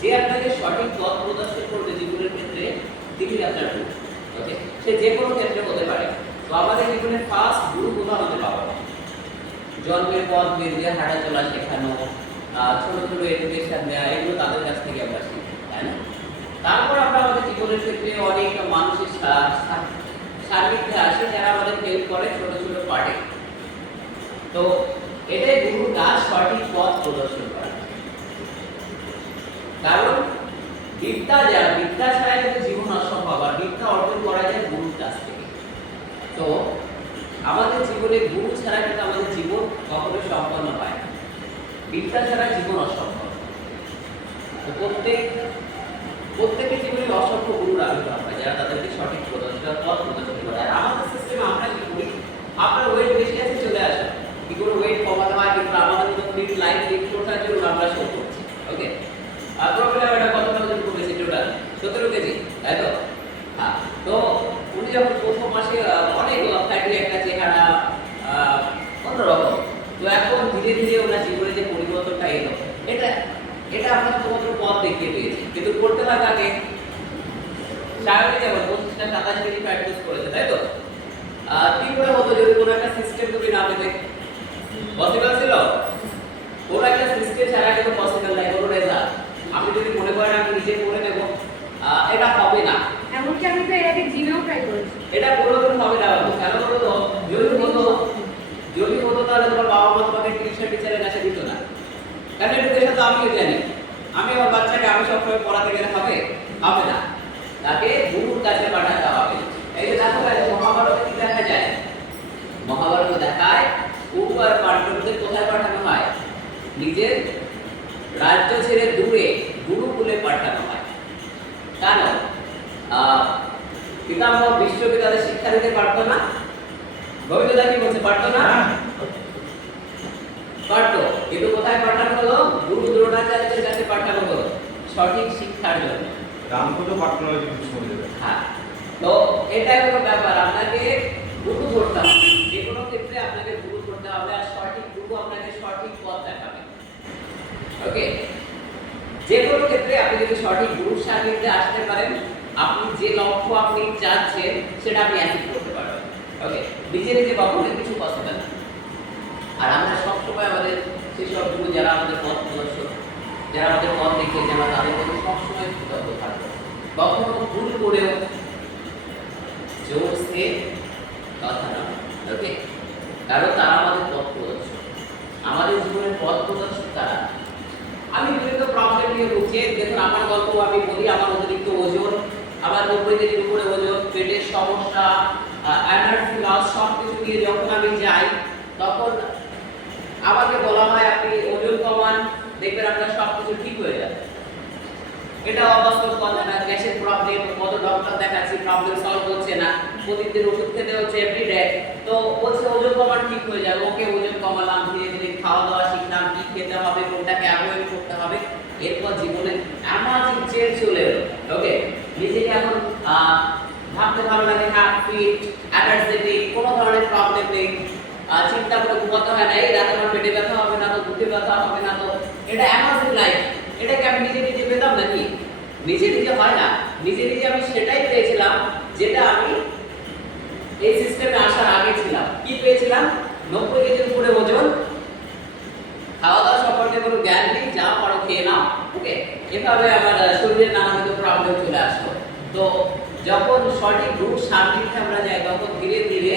যে আপনাকে সঠিক পথ প্রদর্শন করবে জীবনের ক্ষেত্রে, তিনি আপনার গুরু। ওকে, সে যে কোনো ক্ষেত্রে হতে পারে। তো আমাদের জীবনের ফার্স্ট গুরু কোথাও হতে পাবো না। জন্মের পর বেরিয়ে হাঁটা চলা শেখানো, ছোট ছোট এডুকেশন দেওয়া, এগুলো তাদের কাছ থেকে আমরা শিখি, তাই না? তারপর আমরা আমাদের জীবনের ক্ষেত্রে অনেক মানুষের সার্বিকতে আসে যারা আমাদের হেল্প করে ছোট ছোট পার্টে। তো এটাই গুরুর কাজ, সঠিক পথ প্রদর্শন করা। কারণ বিদ্যা ছাড়া কিন্তু জীবন অসম্ভব, আর বিদ্যা অর্জন করা যায় গুরুর কাছ থেকে। তো আমাদের জীবনে গুরু ছাড়া কিন্তু আমাদের জীবন কখনো সম্পন্ন হয় না। বিদ্যা ছাড়া জীবন অসম্ভব। তো প্রত্যেকের জীবনে অসংখ্য গুরুর আবির্ভাব হয় যারা তাদেরকে সঠিক পথ প্রদর্শন করে। আর আমাদের সিস্টেমে আমরা কি করি, আপনার ওয়েট বেশি আছে চলে আসে, কি করে ওয়েট কমাতে হয়, কিন্তু আমাদের মতো ফিট লাইফ লিড করার জন্য আমরা শো করছি। ওকে, আর প্রবলেম এটা কতটা ওজন কমেছে টোটাল 17 কেজি, তাই তো? হ্যাঁ। তো উনি যখন প্রথম মাসে অনেক ফ্যাটি একটা চেহারা, অন্যরকম, তো এখন ধীরে ধীরে ওনার জীবনে যে পরিবর্তনটা এলো, এটা আমরা শুধুমাত্র পথ দেখিয়ে দিয়েছি, কিন্তু করতে হয় কাকে? স্বাভাবিক যেমন 25-27 কেজি ফ্যাট লুজ করেছে, তাই তো? কি করে হতো যদি কোনো একটা সিস্টেম তুমি না পেতে? পসিবল ছিল? কোনো একটা সিস্টেম ছাড়া কিন্তু পসিবল নাই, কোনো রেজাল্ট। আপনি যদি মনে করেন আমি নিজে করে নেব, এটা হবে না। এমনকি আমি তো এর আগে জিমেও ট্রাই করেছি, এটা কোনোদিন হবে না। কেন বলো তো? যদি হতো তাহলে তোমার বাবা মা তোমাকে টিউশন টিচারের কাছে দিত না। কারণ এডুকেশন তো আমিও জানি, আমি আমার বাচ্চাকে আমি সবসময় পড়াতে গেলে হবে না, তাকে গুরুর কাছে পাঠাতে হবে। এই যে দেখো মহাভারতে কি দেখা যায়? মহাভারতে দেখায় উপর পাণ্ডবদের কোথায় পাঠানো হয়? নিজের রাজ্য ছেড়ে দূরে গুরুকুলে পাঠানো হয়। কেন? পিতামহ বিশ্বকে তাদের শিক্ষা দিতে পারতো না? গোবিন্দদা কি বলছে, পারতো না? পারতো, কিন্তু কোথায় পাঠানো হলো? গুরু দ্রোণাচার্যের কাছে পাঠানো হলো সঠিক শিক্ষার জন্য। রামকোটও পাঠানো হয়েছে কিছু সময় ধরে। হ্যাঁ, তো এটাই হলো ব্যাপার, আপনাকে গুরু ধরতে হবে। যে কোনো ক্ষেত্রে আপনাকে গুরু ধরতে হবে, আর সঠিক গুরু আপনাকে সঠিক পথ দেখাবে। ওকে, যে কোনো ক্ষেত্রে আপনি যদি সঠিক গুরুর সান্নিধ্যে আসতে পারেন, আপনি যে লক্ষ্য আপনি চাচ্ছেন সেটা আপনি অ্যাচিভ করতে পারবেন। ওকে, নিজে নিজে কখনোই কিছু পসিবল না। আর আমরা সবসময় আমাদের সেই সব গুরু যারা আমাদের পথ প্রদর্শক, যারা আমাদের পথ দেখিয়েছে, আমরা তাদের প্রতি সবসময় কৃতজ্ঞ থাকবো। কখনো ভুল করেও জোরসে কথা না। ওকে, কারণ তারা আমাদের পথ প্রদর্শক, আমাদের জীবনের পথ প্রদর্শক তারা। আমি বিভিন্ন প্রবলেম নিয়ে বলছি, দেখুন আমার গল্প আমি বলি। আমার অতিরিক্ত ওজন, আমার 90 কেজির উপরে ওজন, পেটের সমস্যা, এনার্জি লস, সব কিছু নিয়ে যখন আমি যাই, তখন আমাকে বলা হয় আপনি ওজন কমান, দেখবেন আপনার সব কিছু ঠিক হয়ে যাবে। এটা অবাস্তব কথা না। গ্যাসের প্রবলেম, কত ডক্টর দেখাচ্ছি, প্রবলেম সলভ হচ্ছে না, প্রতিদিন ওষুধ খেতে হচ্ছে এভরিডে, তো বলছে ওজন কমান ঠিক হয়ে যাবে। ওকে, ওজন কমালাম, ধীরে ধীরে খাওয়া দাওয়া শিখলাম, কি খেতে হবে, কোনটাকে অ্যাভয়েড করতে হবে। এরপর জীবনে এমার্জিং চেঞ্জ চলে এলো। ওকে, নিজেকে এখন ভাবতে ভালো লাগে, হ্যাঁ ফিট, এনার্জেটিক, কোনো ধরনের প্রবলেম নেই, চিন্তা করে ঘুমাতে হয় না, এই রাতে আমার পেটে ব্যথা হবে না তো, বুকে ব্যথা হবে না তো। এটা অ্যামাজিং লাইফ। এটাকে আমি নিজে নিজে পেতাম নাকি? নিজে নিজে হয় না। নিজে নিজে আমি সেটাই পেয়েছিলাম যেটা আমি এই সিস্টেমে আসার আগে ছিলাম। কি পেয়েছিলাম? 90 কেজির উপরে ওজন, খাওয়া দাওয়া সম্পর্কে কোনো জ্ঞান নেই, যা পারো খেয়ে নাও। ওকে, এভাবে আমার শরীরের নানাবিধ প্রবলেম চলে আসলো। তো যখন সঠিক গুরুর সান্নিধ্যে আমরা যাই, তখন ধীরে ধীরে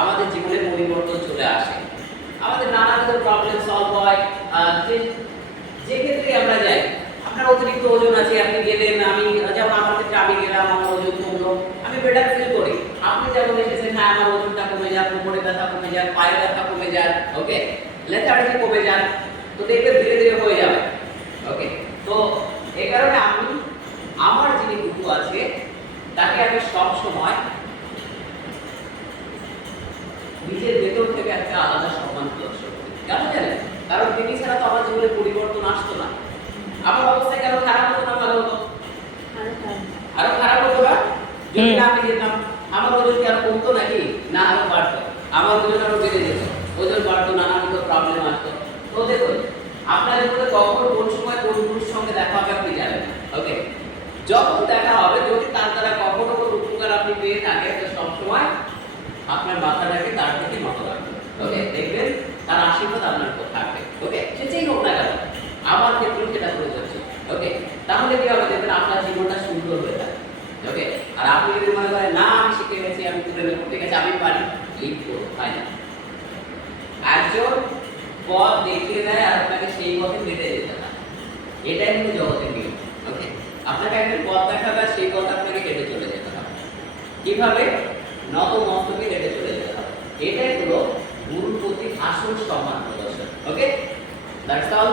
আমাদের জীবনে পরিবর্তন চলে আসে, আমাদের নানাবিধ প্রবলেম সলভ হয়। যে ক্ষেত্রে আমরা যাই, আপনার অতিরিক্ত ওজন আছে, আপনি গেলেন, আমি যেমন আমার ক্ষেত্রে আমি গেলাম, আমার ওজন কমলো, আমি বেটার ফিল করি। আপনি যেমন এসেছেন, হ্যাঁ আমার ওজনটা কমে যাক, কোমরে ব্যথা কমে যাক, পায়ে ব্যথা কমে যাক, ওকে, লেথার্জি কমে যাক, তো দেখবেন ধীরে ধীরে হয়ে যাবে। ওকে, তো এই কারণে আমি আমার যিনি গুরু আছে তাকে আমি সব সময় নিজের ভেতর থেকে একটা আলাদা সম্মান প্রদর্শন করি। কেন জানেন? কারণ তিনি ছাড়া তো আমার জীবনে পরিবর্তন আসতো না। আমার অবস্থা কেন খারাপ হতো না, ভালো হতো? আরো খারাপ হতো না যদি না আমি যেতাম। আমার ওজন কি আরো কমতো নাকি? না, আরো বাড়তো। আমার ওজন আরো বেড়ে যেত, ওজন বাড়তো, নানাবিধ প্রবলেম আসতো। তো দেখুন, আপনার জীবনে কখন কোন সময় কোন গুরুর সঙ্গে দেখা হবে আপনি জানেন। যখন দেখা হবে যদি তার দ্বারা কখনো কোনো উপকার আপনি পেয়ে থাকেন তো সবসময় আপনার মাথাটাকে তার থেকে নত রাখবেন। ওকে, দেখবেন তার আশীর্বাদ আপনার উপর থাকবে। ওকে, সে যেই হোক না কেন, আমার ক্ষেত্রেও সেটা প্রযোজ্য। ওকে, তাহলে কি হবে, দেখবেন আপনার জীবনটা সুন্দর হয়ে যাবে। ওকে, আর আপনি যদি মনে করেন না আমি শিখে গেছি, আমি তুলে নেব, ঠিক আছে আমি পারি, লিড করো, তাই না? একজন পথ দেখিয়ে দেয় আর আপনাকে সেই পথে হেঁটে যেতে হয়, এটাই হলো জগতের নিয়ম। ওকে, আপনাকে একজন পথ দেখাবে আর সেই পথ আপনাকে হেঁটে চলে যেতে হবে। কিভাবে? নত মস্তকে হেঁটে চলে যেতে হবে। এটাই হলো গুরুর প্রতি আসল সম্মান প্রদর্শন। ওকে, দ্যাটস অল।